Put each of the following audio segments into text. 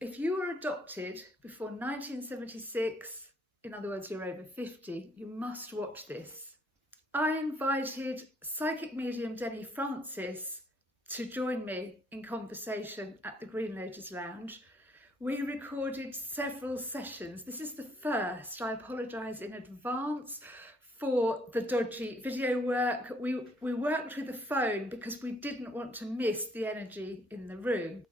If you were adopted before 1976, in other words, you're over 50, you must watch this. I invited psychic medium Denny Francis to join me in conversation at the GreenLotus Lounge. We recorded several sessions. This is the first. I apologise in advance for the dodgy video work. We worked with the phone because we didn't want to miss the energy in the room.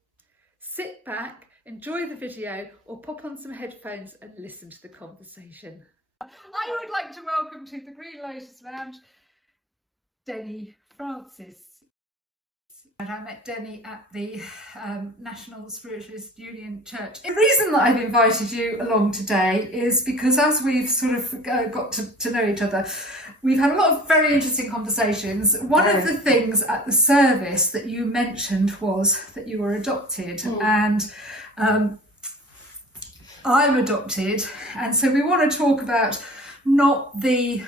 Sit back, enjoy the video, or pop on some headphones and listen to the conversation. I would like to welcome to the GreenLotus Lounge, Denny Francis. And I met Denny at the National Spiritualist Union Church. The reason that I've invited you along today is because as we've sort of got to know each other, we've had a lot of very interesting conversations. One of the things at the service that you mentioned was that you were adopted, and I'm adopted, and so we want to talk about not the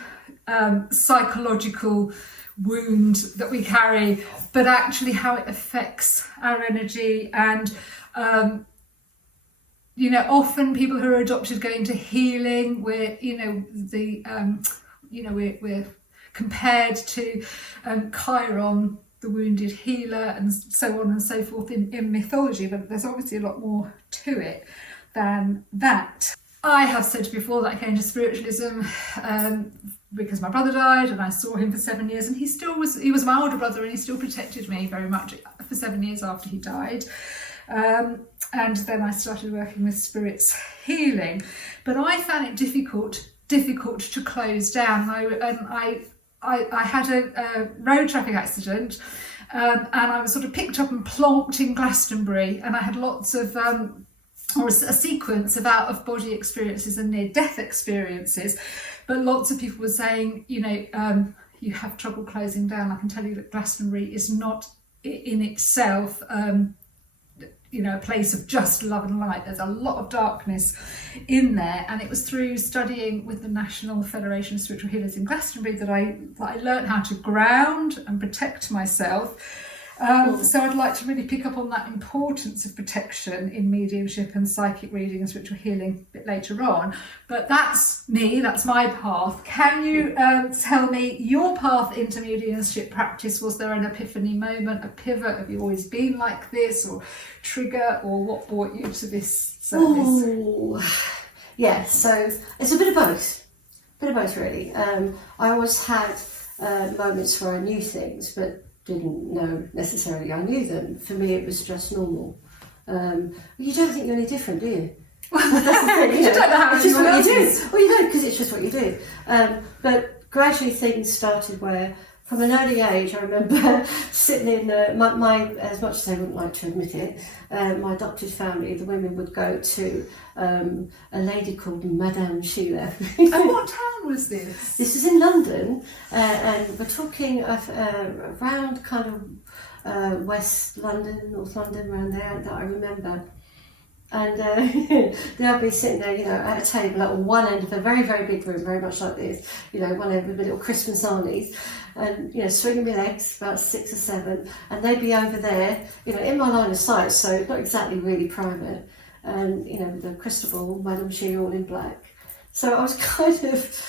psychological wound that we carry, but actually how it affects our energy. And often people who are adopted go into healing, where we're compared to Chiron, the wounded healer, and so on and so forth in mythology, but there's obviously a lot more to it than that. I have said before that I came to spiritualism because my brother died, and I saw him for 7 years, and he was my older brother, and he still protected me very much for 7 years after he died. And then I started working with spirits healing, but I found it difficult to close down. I had a road traffic accident, and I was sort of picked up and plonked in Glastonbury, and I had lots of or a sequence of out-of-body experiences and near-death experiences. But lots of people were saying, you have trouble closing down. I can tell you that Glastonbury is not in itself, a place of just love and light. There's a lot of darkness in there. And it was through studying with the National Federation of Spiritual Healers in Glastonbury that I learned how to ground and protect myself. So I'd like to really pick up on that importance of protection in mediumship and psychic reading and spiritual healing a bit later on. But that's me, that's my path. Can you tell me your path into mediumship practice? Was there an epiphany moment, a pivot? Have you always been like this, or trigger, or what brought you to this service? Ooh. Yeah, so it's a bit of both. Really. I always had moments where I knew things, but didn't know necessarily I knew them. For me, it was just normal. You don't think you're any different, do you? That's the thing, you don't know how it's just what you is. do. Well, you don't, because it's just what you do. But gradually things started where, from an early age, I remember sitting in my, as much as I wouldn't like to admit it, my adopted family, the women would go to a lady called Madame Sheila. And what town was this? This is in London, and we're talking around kind of West London, North London, around there, that I remember. And they'll be sitting there, at a table at one end of a very, very big room, very much like this, one end with little Christmas arnies, and, swinging my legs, about 6 or 7, and they'd be over there, in my line of sight, so not exactly really private, and, the crystal ball, Madame She, all in black. So I was kind of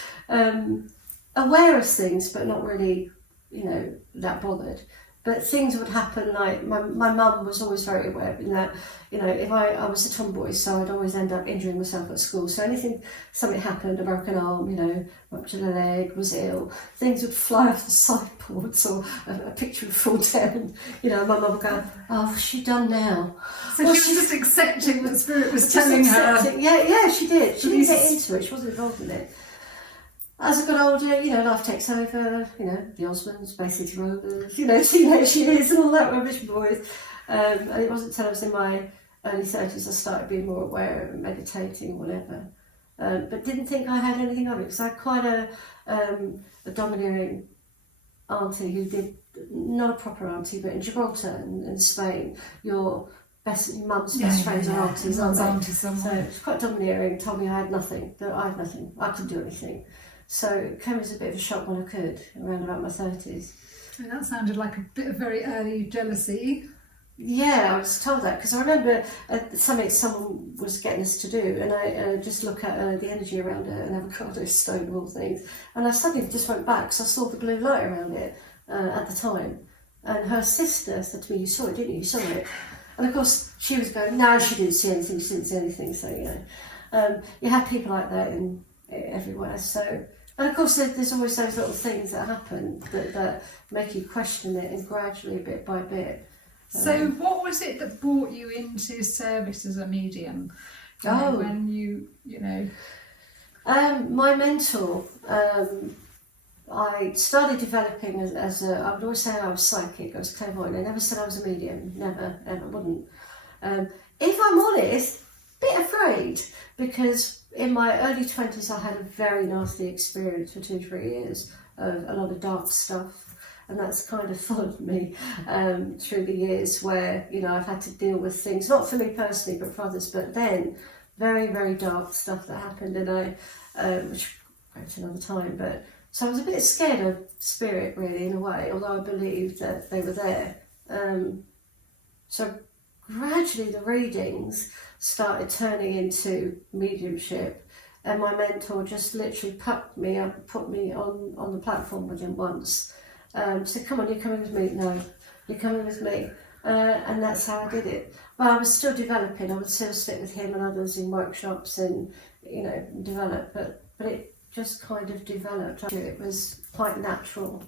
aware of things, but not really, that bothered. But things would happen, like my mum was always very aware in that, if I was a tomboy, so I'd always end up injuring myself at school. So something happened, a broken arm, ruptured a leg, was ill, things would fly off the sideboards, or a picture would fall down. My mum would go, "Oh, what's she done now?" So well, she was just accepting that Spirit was telling her. Yeah, she did. She didn't get into it. She wasn't involved in it. As I got older, life takes over, the Osmonds, Bay City Rovers, Teenage Years and all that rubbish, boys. And it wasn't until I was in my early 30s I started being more aware of meditating, whatever. But didn't think I had anything of it, because I had quite a domineering auntie who did, not a proper auntie, but in Gibraltar and in Spain, your mum's best friends are aunties, aren't they? So it was quite domineering, told me I had nothing, that I had nothing, I couldn't do anything. So it came as a bit of a shock when I could, around about my 30s. That sounded like a bit of very early jealousy. Yeah, I was told that because I remember something someone was getting us to do, and I just look at the energy around an avocado stone of all things, and I suddenly just went back because I saw the blue light around it at the time, and her sister said to me, "You saw it, didn't you? You saw it." And of course, she was going, "No, she didn't see anything. She didn't see anything." So you have people like that everywhere. So, and of course, there's always those little things that happen that make you question it, and gradually, bit by bit. So what was it that brought you into service as a medium? When you know... My mentor, I started developing as a, I would always say I was psychic, I was clairvoyant. I never said I was a medium, never, ever, wouldn't. If I'm honest, a bit afraid, because in my early 20s I had a very nasty experience for 2-3 years of a lot of dark stuff. And that's kind of followed me through the years where, I've had to deal with things, not for me personally, but for others. But then very, very dark stuff that happened, and which perhaps another time. But so I was a bit scared of spirit, really, in a way, although I believed that they were there. So gradually the readings started turning into mediumship. And my mentor just literally put me on the platform with him once. Said, "Come on, you're coming with me." "No, you're coming with me." And that's how I did it. But I was still developing. I would still sit with him and others in workshops and, develop. But it just kind of developed. It was quite natural.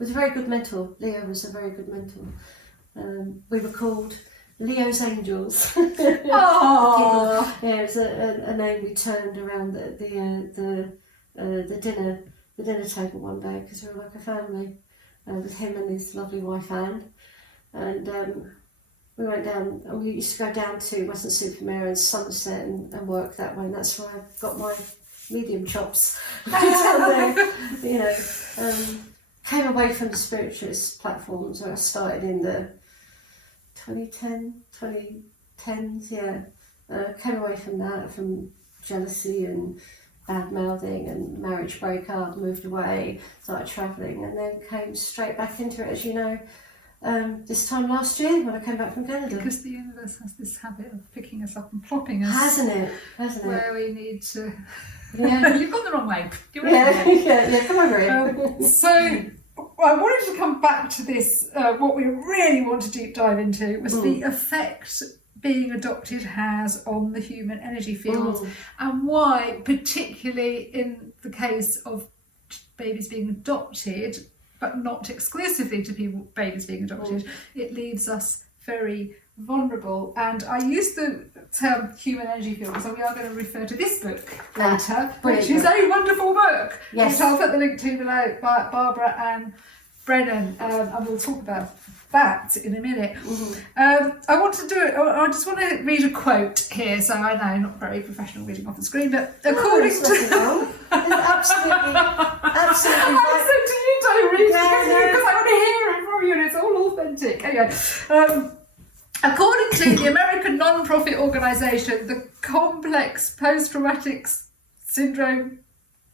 Was a very good mentor. Leo was a very good mentor. We were called Leo's Angels. Oh, yeah, it was a name we turned around the dinner table one day, because we were like a family, with him and his lovely wife Anne, and we went down, and we used to go down to Weston-super-Mare and Somerset and work that way, and that's where I got my medium chops. Came away from the spiritualist platforms where I started in the 2010s, came away from that, from jealousy and bad mouthing and marriage breakup, moved away, started travelling, and then came straight back into it, as you know, this time last year when I came back from Canada. Because the universe has this habit of picking us up and plopping us. Hasn't it? Where we need to... Yeah. You've gone the wrong way. Yeah, come over here. So I wanted to come back to this. What we really want to deep dive into was the effect being adopted has on the human energy field, and why, particularly in the case of babies being adopted, but not exclusively to babies being adopted, it leaves us very vulnerable. And I use the term human energy field because we are going to refer to this book later, which is a wonderful book, which I'll put the link to below, by Barbara and Brennan, and we'll talk about that in a minute. I just want to read a quote here, so I know, not very professional reading off the screen, but according to... absolutely I said to you, don't read it because I want to hear it from you, and it's all authentic. Anyway, according to the American non-profit organisation, the Complex Post-Traumatic Syndrome...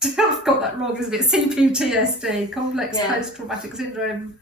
I've got that wrong, isn't it? CPTSD, Complex Post-Traumatic Syndrome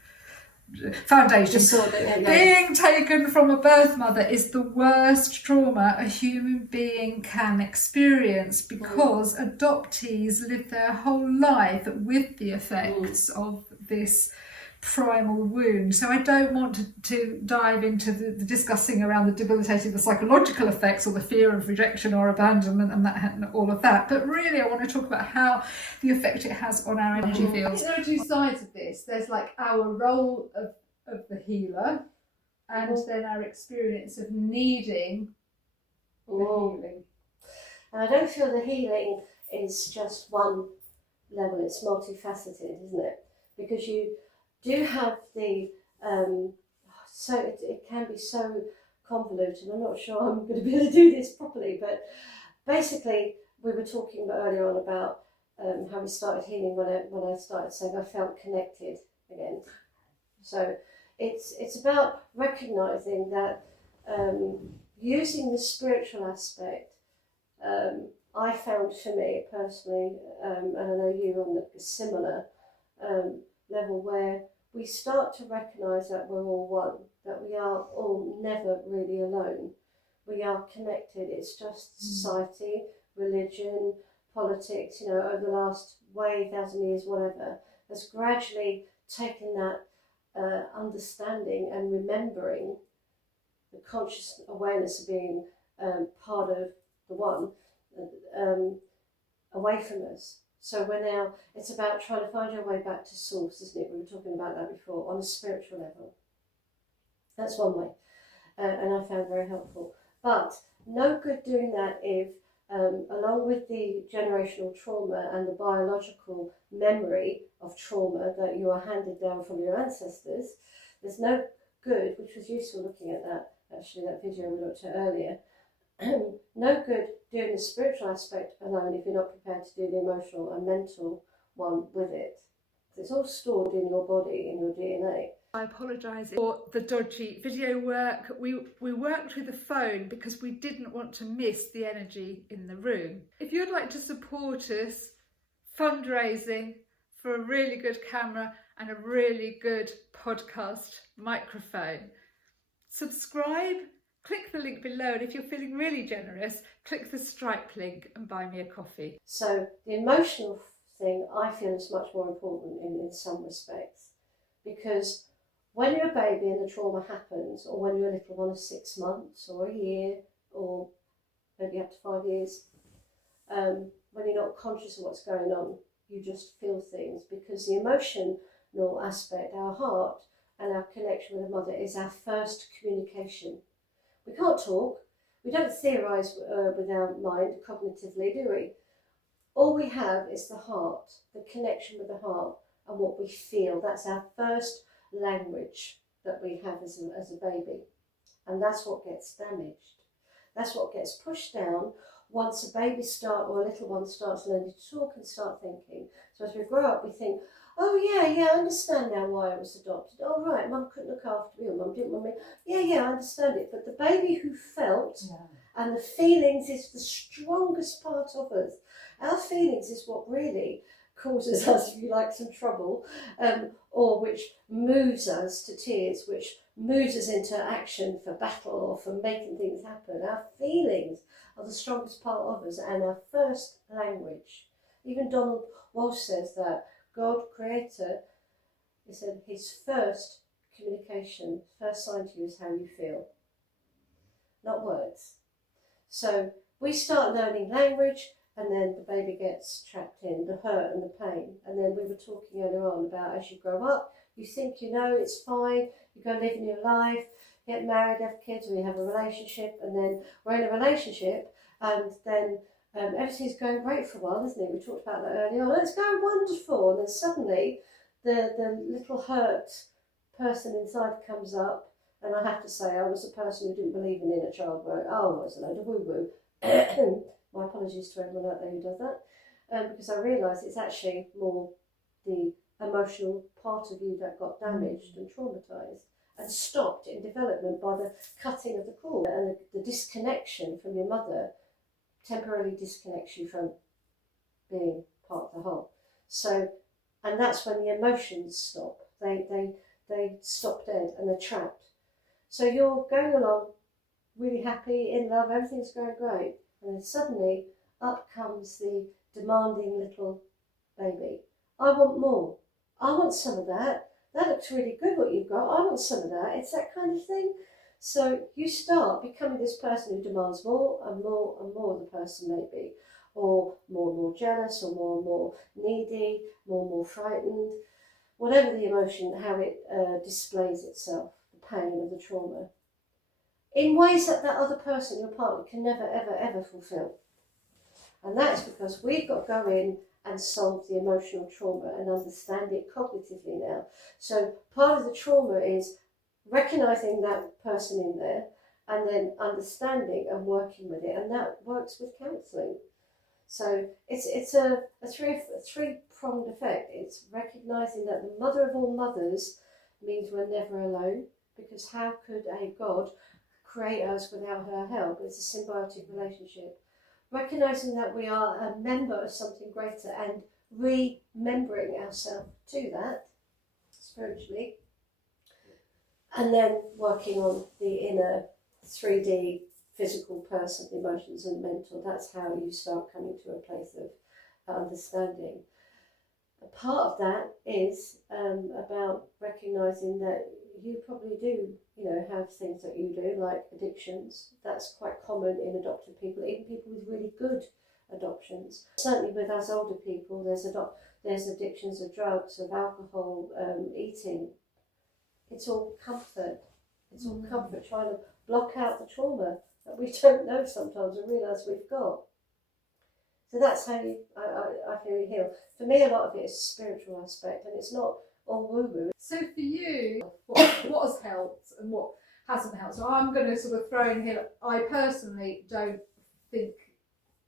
Foundation. Disorder, Being taken from a birth mother is the worst trauma a human being can experience, because adoptees live their whole life with the effects of this primal wound. So I don't want to dive into the discussing around the debilitating, the psychological effects, or the fear of rejection or abandonment and all of that, but really I want to talk about how the effect it has on our energy fields. There are two sides of this. There's like our role of the healer, and then our experience of needing the healing. And I don't feel the healing is just one level, it's multifaceted, isn't it? Because you do have the so it can be so convoluted. I'm not sure I'm going to be able to do this properly, but basically we were talking earlier on about how we started healing when I started saying I felt connected again. So it's about recognising that using the spiritual aspect, I found for me personally, and I know you on the similar level, where we start to recognise that we're all one, that we are all never really alone. We are connected. It's just society, religion, politics, over the last 1,000 years, whatever, has gradually taken that understanding and remembering the conscious awareness of being part of the one away from us. So we're now, it's about trying to find your way back to source, isn't it? We were talking about that before, on a spiritual level. That's one way, and I found very helpful. But no good doing that if, along with the generational trauma and the biological memory of trauma that you are handed down from your ancestors, there's no good, which was useful looking at that, actually, that video we looked at earlier, no good doing the spiritual aspect alone if you're not prepared to do the emotional and mental one with it. It's all stored in your body, in your DNA. I apologise for the dodgy video work. We worked with a phone because we didn't want to miss the energy in the room. If you'd like to support us fundraising for a really good camera and a really good podcast microphone, subscribe, click the link below, and if you're feeling really generous, click the Stripe link and buy me a coffee. So the emotional thing I feel is much more important in some respects, because when you're a baby and the trauma happens, or when you're a little one of 6 months or a year or maybe up to 5 years, when you're not conscious of what's going on, you just feel things, because the emotional aspect, our heart and our connection with the mother, is our first communication. We can't talk, we don't theorise with our mind cognitively, do we? All we have is the heart, the connection with the heart and what we feel. That's our first language that we have as a baby. And that's what gets damaged. That's what gets pushed down once a baby or a little one starts learning to talk and start thinking. So as we grow up, we think, oh yeah, I understand now why I was adopted. Oh right, mum couldn't look after me, or mum didn't want me. Yeah, I understand it. But the baby who felt and the feelings is the strongest part of us. Our feelings is what really causes us, if you like, some trouble, or which moves us to tears, which moves us into action for battle or for making things happen. Our feelings are the strongest part of us and our first language. Even Donald Walsh says that God, Creator, he said his first communication, first sign to you is how you feel, not words. So we start learning language, and then the baby gets trapped in the hurt and the pain. And then we were talking earlier on about as you grow up, you think it's fine, you go live in your life, get married, have kids, or you have a relationship, and then we're in a relationship, and then everything's going great for a while, isn't it? We talked about that earlier on. It's going wonderful, and then suddenly the little hurt person inside comes up, and I have to say, I was a person who didn't believe in inner child work. Oh, it was a load of woo-woo. My apologies to everyone out there who does that, because I realise it's actually more the emotional part of you that got damaged and traumatised and stopped in development by the cutting of the cord, and the disconnection from your mother temporarily disconnects you from being part of the whole. So, and that's when the emotions stop. They stop dead and they're trapped. So you're going along really happy, in love, everything's going great, and then suddenly up comes the demanding little baby. I want more. I want some of that. That looks really good what you've got. I want some of that. It's that kind of thing. So you start becoming this person who demands more and more and more of the person maybe, or more and more jealous, or more needy, more and more frightened, whatever the emotion, how it displays itself, the pain of the trauma, in ways that other person, your partner, can never, ever, ever fulfill. And that's because we've got to go in and solve the emotional trauma and understand it cognitively now. So part of the trauma is recognising that person in there and then understanding and working with it, and that works with counselling. So it's a three-pronged effect. It's recognising that the mother of all mothers means we're never alone, because how could a God create us without her help? It's a symbiotic relationship. Recognising that we are a member of something greater and remembering ourselves to that. spiritually, and then working on the inner 3D physical person, emotions and mental. That's how you start coming to a place of understanding. A part of that is about recognising that you probably do, have things that you do, like addictions. That's quite common in adopted people, even people with really good adoptions. Certainly with us older people, there's addictions of drugs, of alcohol, eating. It's all comfort. It's all comfort, trying to block out the trauma that we don't know sometimes and realise we've got. So that's how I feel you heal. For me, a lot of it is a spiritual aspect, and it's not all woo-woo. So for you, what has helped and what hasn't helped? So I'm going to sort of throw in here, I personally don't think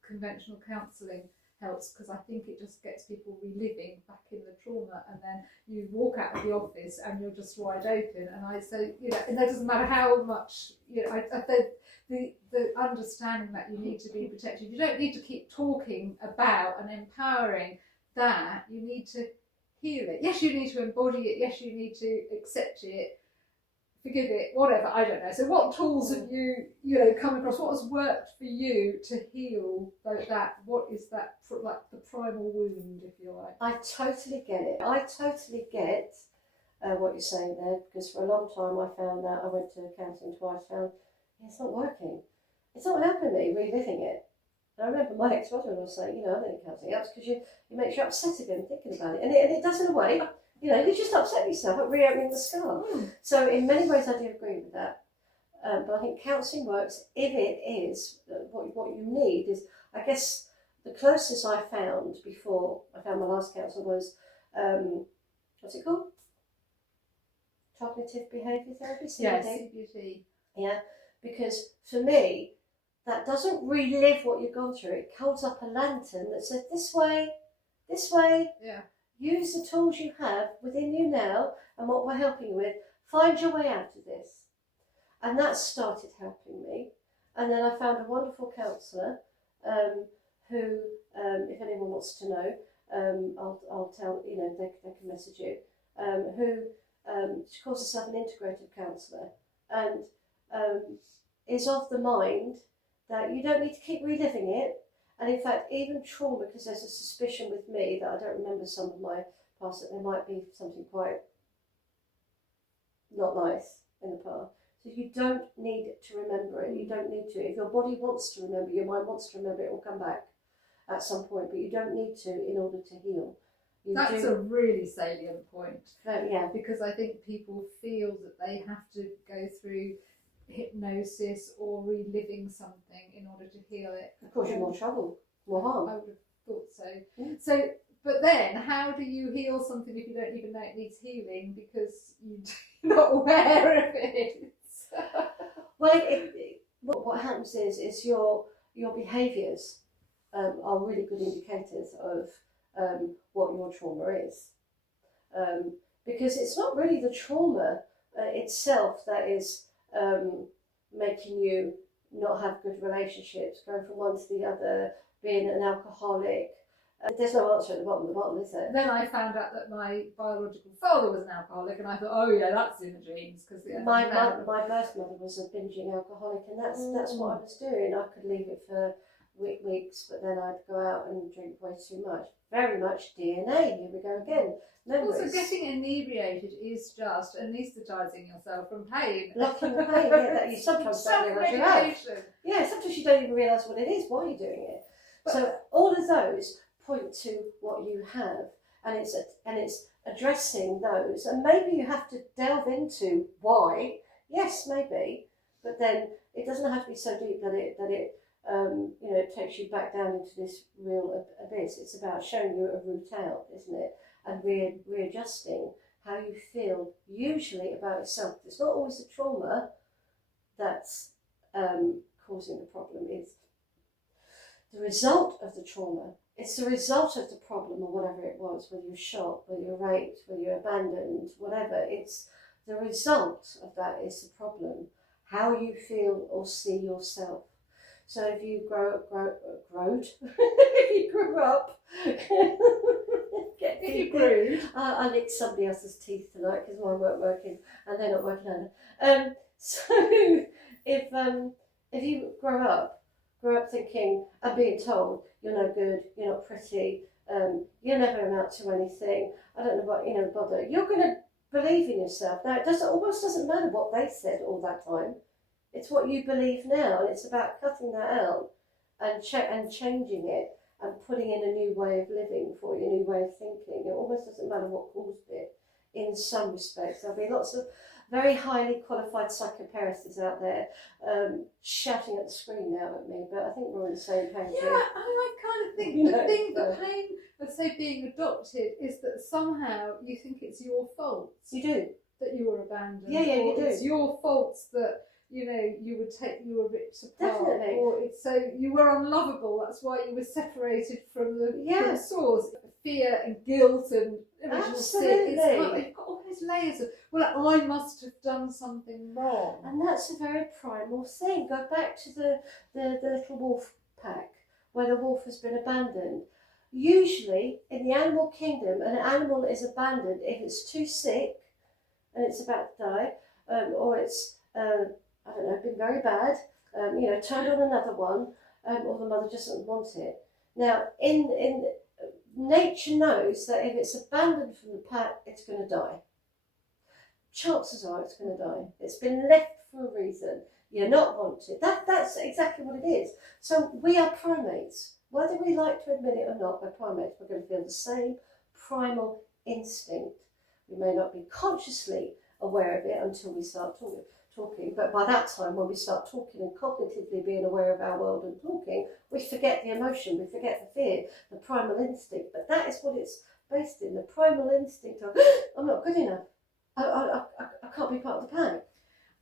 conventional counselling helps, because I think it just gets people reliving back in the trauma, and then you walk out of the office and you're just wide open. And I say, and it doesn't matter how much, I think the understanding that you need to be protected. You don't need to keep talking about and empowering that. You need to heal it. Yes, you need to embody it. Yes, you need to accept it, forgive it, whatever. I don't know. So what tools have you come across? What has worked for you to heal that? What is that, like the primal wound, if you like? I totally get it. I totally get what you're saying there, because for a long time I found that I went to counselling twice, found it's not working. It's not helping me reliving it. And I remember my ex-mother-in-law saying, I don't think counselling helps because it makes you upset again thinking about it. And it does in a way. You just upset yourself at reopening the scar. So in many ways I do agree with that. But I think counselling works if it is what you need is, I guess, the closest I found before I found my last counsellor was, what's it called? Cognitive behaviour therapy, CBT. Yes, CBT. Yeah, because for me, that doesn't relive what you've gone through. It holds up a lantern that says, this way. Yeah. Use the tools you have within you now and what we're helping you with. Find your way out of this. And that started helping me. And then I found a wonderful counsellor who, if anyone wants to know, I'll tell, they can message you, she calls herself an integrative counsellor, and is of the mind that you don't need to keep reliving it. And in fact, even trauma, because there's a suspicion with me that I don't remember some of my past, that there might be something quite not nice in the past. So you don't need to remember it. You don't need to. If your body wants to remember, your mind wants to remember, it will come back at some point. But you don't need to in order to heal. That's a really salient point. Yeah. Because I think people feel that they have to go through hypnosis or reliving something in order to heal it. Of course, you're more trouble, more harm. I would have thought so. Yeah. So, but then, how do you heal something if you don't even know it needs healing because you're not aware of it? Well, what happens is your behaviours are really good indicators of what your trauma is, because it's not really the trauma itself that is making you not have good relationships, going from one to the other, being an alcoholic. There's no answer at the bottom, is there? Then I found out that my biological father was an alcoholic, and I thought, oh yeah, that's in the genes. Because my birth mother was a binging alcoholic, and that's what I was doing. I could leave it for weeks, but then I'd go out and drink way too much. Very much DNA. Here we go again. Memories. Also, getting inebriated is just anaesthetising yourself from pain. Blocking the pain. Yeah, that you sometimes don't realise you have. Yeah, sometimes you don't even realise what it is. Why are you doing it? But, so all of those point to what you have, and it's addressing those. And maybe you have to delve into why. Yes, maybe, but then it doesn't have to be so deep that it takes you back down into this real abyss. It's about showing you a route out, isn't it? And readjusting how you feel, usually about yourself. It's not always the trauma that's causing the problem. It's the result of the trauma. It's the result of the problem, or whatever it was, whether you're shot, whether you're raped, whether you're abandoned, whatever. It's the result of that is the problem. How you feel or see yourself. So if you if you grew up, If you grew, I licked somebody else's teeth tonight because mine weren't working and they're not working either. So if you grow up thinking and being told you're no good, you're not pretty, you'll never amount to anything, I don't know what, bother, you're going to believe in yourself. Now, almost doesn't matter what they said all that time. It's what you believe now, and it's about cutting that out and changing it and putting in a new way of living for you, a new way of thinking. It almost doesn't matter what caused it in some respects. There'll be lots of very highly qualified psychotherapists out there shouting at the screen now at me, but I think we're on the same page. Yeah, I kind of think the pain of, say, being adopted is that somehow you think it's your fault. You do. That you were abandoned. Yeah, you do. It's your fault that, you were ripped apart. Definitely. Or so you were unlovable, that's why you were separated from the source. Fear and guilt and original sin. You've got all those layers of, well, I must have done something wrong. And that's a very primal thing. Go back to the little wolf pack where the wolf has been abandoned. Usually in the animal kingdom, an animal is abandoned if it's too sick and it's about to die, or it's been very bad, turned on another one, or the mother doesn't want it. Now, in nature knows that if it's abandoned from the pack, it's going to die. Chances are it's going to die. It's been left for a reason. You're not wanted. That's exactly what it is. So we are primates. Whether we like to admit it or not, we're primates. We're going to feel the same primal instinct. We may not be consciously aware of it until we start talking, but by that time, when we start talking and cognitively being aware of our world and talking, we forget the emotion, we forget the fear, the primal instinct. But that is what it's based in, the primal instinct of, I'm not good enough, I can't be part of the pack.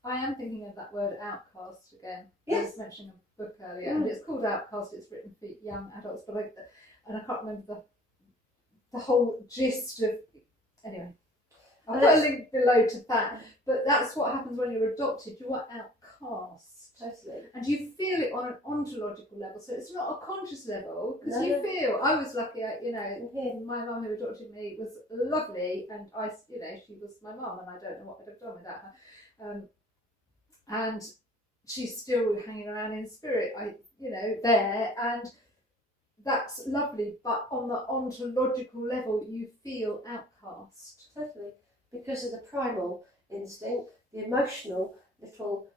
I am thinking of that word outcast again. Yes. I was mentioning a book earlier, and it's called Outcast. It's written for young adults, but I can't remember the whole gist of. Anyway, I'll put a link below to that. But that's what happens when you're adopted. You are outcast, totally, and you feel it on an ontological level. So it's not a conscious level because No. feel. I was lucky. My mum who adopted me was lovely, and she was my mum, and I don't know what I'd have done without her. And she's still hanging around in spirit, there, and that's lovely. But on the ontological level, you feel outcast. Totally, because of the primal instinct, the emotional little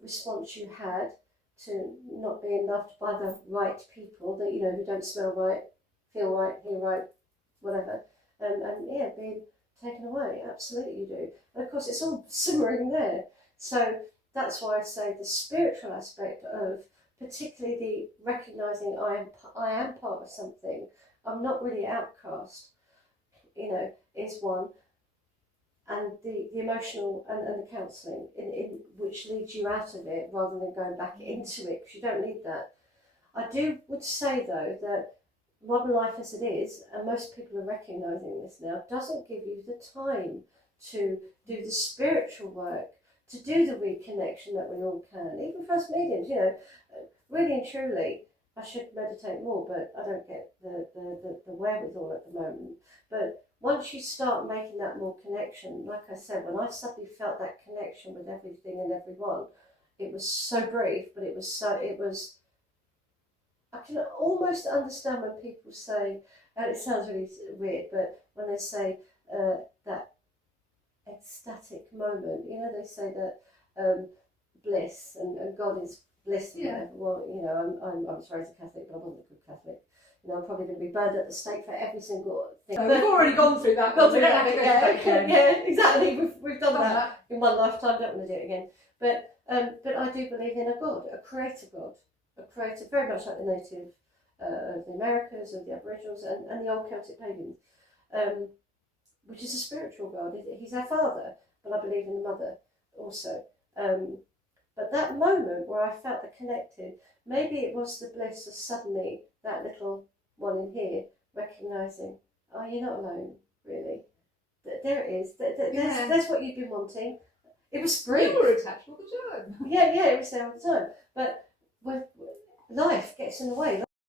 response you had to not being loved by the right people that who don't smell right, feel right, hear right, whatever, and being taken away. Absolutely, you do. And of course, it's all simmering there. So that's why I say the spiritual aspect of, particularly the recognising I am part of something. I'm not really outcast, is one. And the emotional and the counselling, in which leads you out of it rather than going back into it, because you don't need that. I would say though that modern life as it is, and most people are recognising this now, doesn't give you the time to do the spiritual work, to do the reconnection that we all can, even for us mediums, really and truly. I should meditate more, but I don't get the wherewithal at the moment. But once you start making that more connection, like I said, when I suddenly felt that connection with everything and everyone, it was so brief, but I can almost understand when people say, and it sounds really weird, but when they say that ecstatic moment, they say that bliss and God is bliss. Yeah. Well, I'm sorry as a Catholic, but I wasn't a good Catholic. I'm probably going to be burned at the stake for every single thing. So we've already gone through that. Yeah, exactly. We've done that in one lifetime. Don't want to do it again. But I do believe in a God, a creator God, a creator very much like the native of the Americas, of the Aboriginals, and the old Celtic pagans, which is a spiritual God. He's our father, but I believe in the mother also. But that moment where I felt the connected, maybe it was the bliss of suddenly that little one in here recognising, oh, you're not alone, really. There it is. There's what you've been wanting. It was brief. You were attached all the time. Yeah, it was there all the time. But life gets in the way.